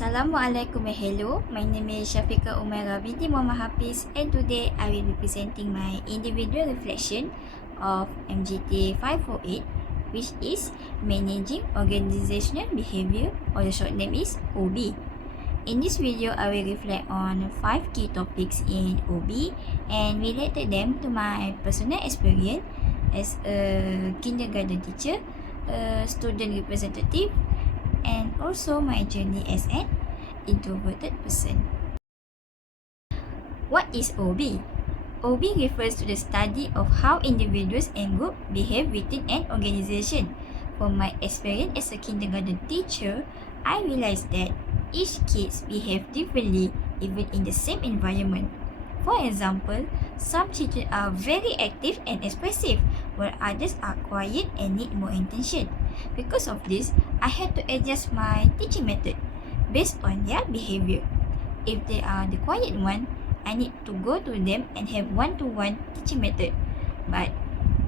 Assalamualaikum and hello. My name is Syafiqah Umairah binti Muhammad Hafiz, and today I will be presenting my individual reflection of MGT548, which is Managing Organizational Behavior, or the short name is OB. In this video, I will reflect on 5 key topics in OB and related them to my personal experience as a kindergarten teacher, a student representative, and also my journey as an introverted person. What is OB? OB refers to the study of how individuals and groups behave within an organization. From my experience as a kindergarten teacher, I realized that each kids behave differently even in the same environment. For example, some children are very active and expressive, while others are quiet and need more attention. Because of this, I had to adjust my teaching method based on their behavior. If they are the quiet one, I need to go to them and have one-to-one teaching method. But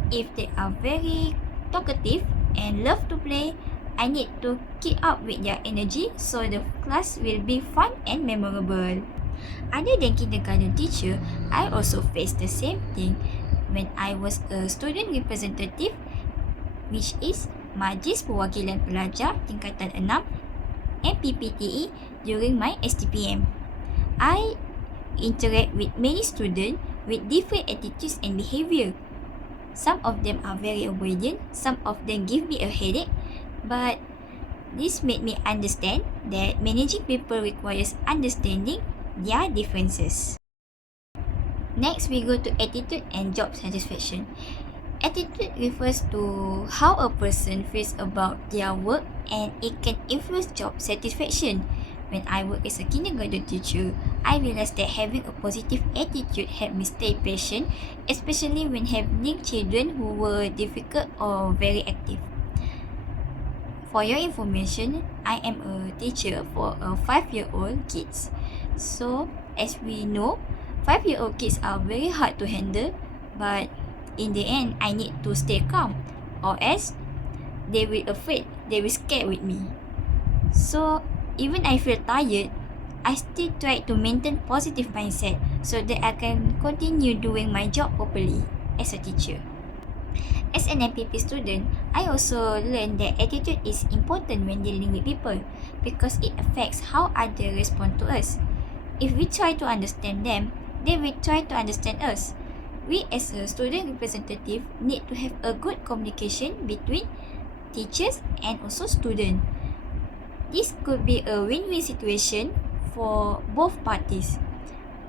if they are very talkative and love to play, I need to keep up with their energy so the class will be fun and memorable. Other than kindergarten teacher, I also faced the same thing when I was a student representative, which is Majlis Perwakilan Pelajar Tingkatan 6 MPPTE during my STPM. I interact with many students with different attitudes and behavior. Some of them are very obedient, some of them give me a headache, but this made me understand that managing people requires understanding their differences. Next, we go to attitude and job satisfaction. Attitude refers to how a person feels about their work, and it can influence job satisfaction. When I work as a kindergarten teacher, I realized that having a positive attitude helped me stay patient, especially when handling children who were difficult or very active. For your information, I am a teacher for a 5-year-old kids. So, as we know, 5-year-old kids are very hard to handle, but in the end, I need to stay calm, or else they will afraid, they will scared with me. So, even I feel tired, I still try to maintain positive mindset so that I can continue doing my job properly as a teacher. As an MPP student, I also learned that attitude is important when dealing with people because it affects how others respond to us. If we try to understand them, they will try to understand us. We as a student representative need to have a good communication between teachers and also students. This could be a win-win situation for both parties.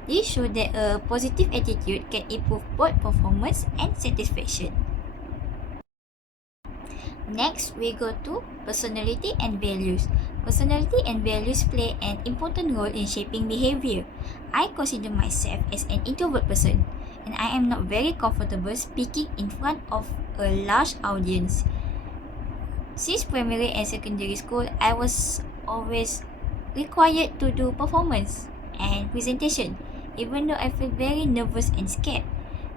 This shows that a positive attitude can improve both performance and satisfaction. Next, we go to personality and values. Personality and values play an important role in shaping behavior. I consider myself as an introvert person, and I am not very comfortable speaking in front of a large audience. Since primary and secondary school, I was always required to do performance and presentation, even though I feel very nervous and scared.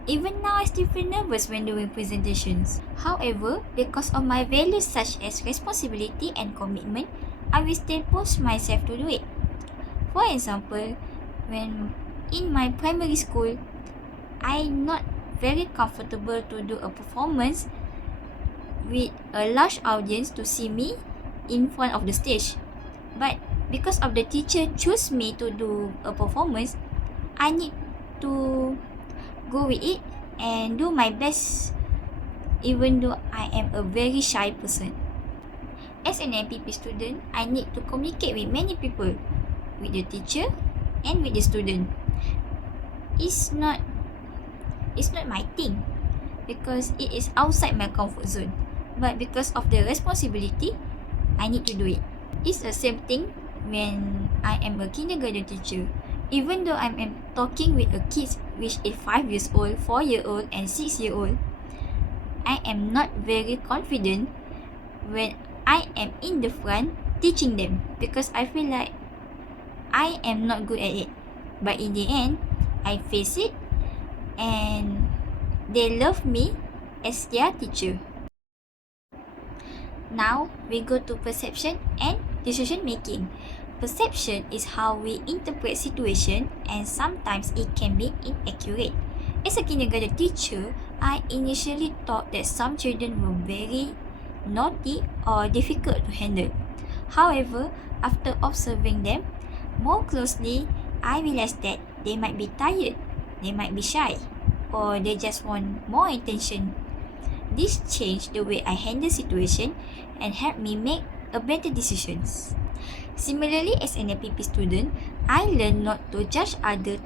Even now, I still feel nervous when doing presentations. However, because of my values such as responsibility and commitment, I will still push myself to do it. For example, when in my primary school, I'm not very comfortable to do a performance with a large audience to see me in front of the stage. But because of the teacher choose me to do a performance, I need to go with it and do my best even though I am a very shy person. As an MPP student, I need to communicate with many people, with the teacher and with the student. It's not my thing because it is outside my comfort zone. But because of the responsibility, I need to do it. It's the same thing when I am a kindergarten teacher. Even though I am talking with a kids which is 5 years old, 4-year-old and 6-year-old, I am not very confident when I am in the front teaching them because I feel like I am not good at it. But in the end, I face it and they love me as their teacher. Now, we go to perception and decision making. Perception is how we interpret situation, and sometimes it can be inaccurate. As a kindergarten teacher, I initially thought that some children were very naughty or difficult to handle. However, after observing them more closely, I realized that they might be tired, they might be shy, or they just want more attention. This changed the way I handle situation and helped me make a better decisions. Similarly, as an APP student, I learned not to judge others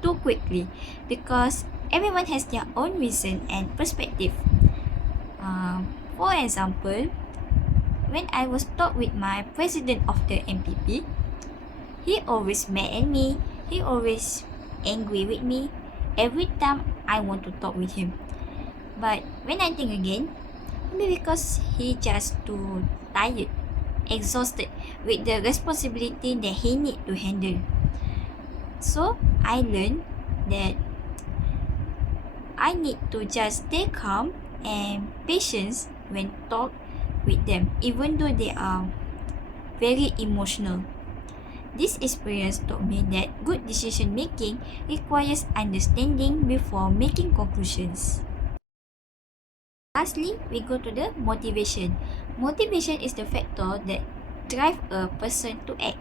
too quickly because everyone has their own reason and perspective. For example, when I was talked with my president of the MPP, he always mad at me, he always angry with me every time I want to talk with him. But when I think again, maybe because he just too tired, exhausted with the responsibility that he need to handle. So I learned that I need to just stay calm and patient when talk with them, even though they are very emotional. This experience taught me that good decision making requires understanding before making conclusions. Lastly, we go to the motivation. Motivation is the factor that drives a person to act.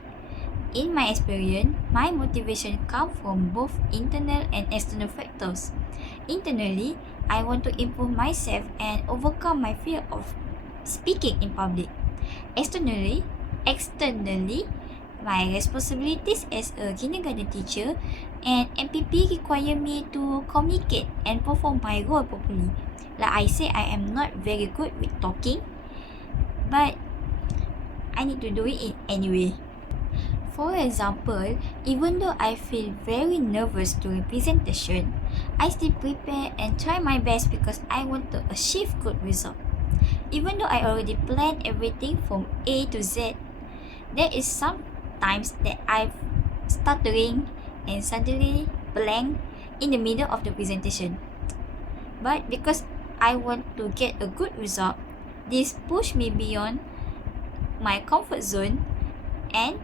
In my experience, my motivation comes from both internal and external factors. Internally, I want to improve myself and overcome my fear of speaking in public. Externally, my responsibilities as a kindergarten teacher and MPP require me to communicate and perform my role properly. Like I say, I am not very good with talking, but I need to do it anyway. For example, even though I feel very nervous during presentation, I still prepare and try my best because I want to achieve good result. Even though I already planned everything from A to Z, there is sometimes that I'm stuttering and suddenly blank in the middle of the presentation. But because I want to get a good result, this pushed me beyond my comfort zone and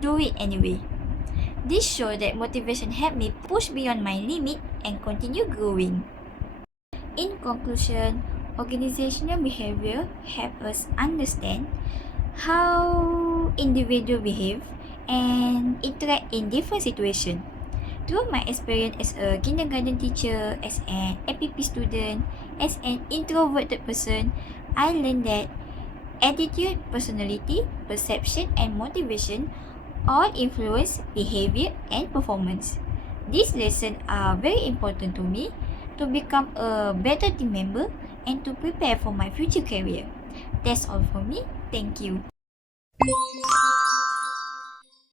do it anyway. This shows that motivation helped me push beyond my limit and continue growing. In conclusion, organizational behavior help us understand how individuals behave and interact in different situations. Through my experience as a kindergarten teacher, as an APP student, as an introverted person, I learned that attitude, personality, perception, and motivation all influence behavior and performance. These lessons are very important to me to become a better team member and to prepare for my future career. That's all for me. Thank you.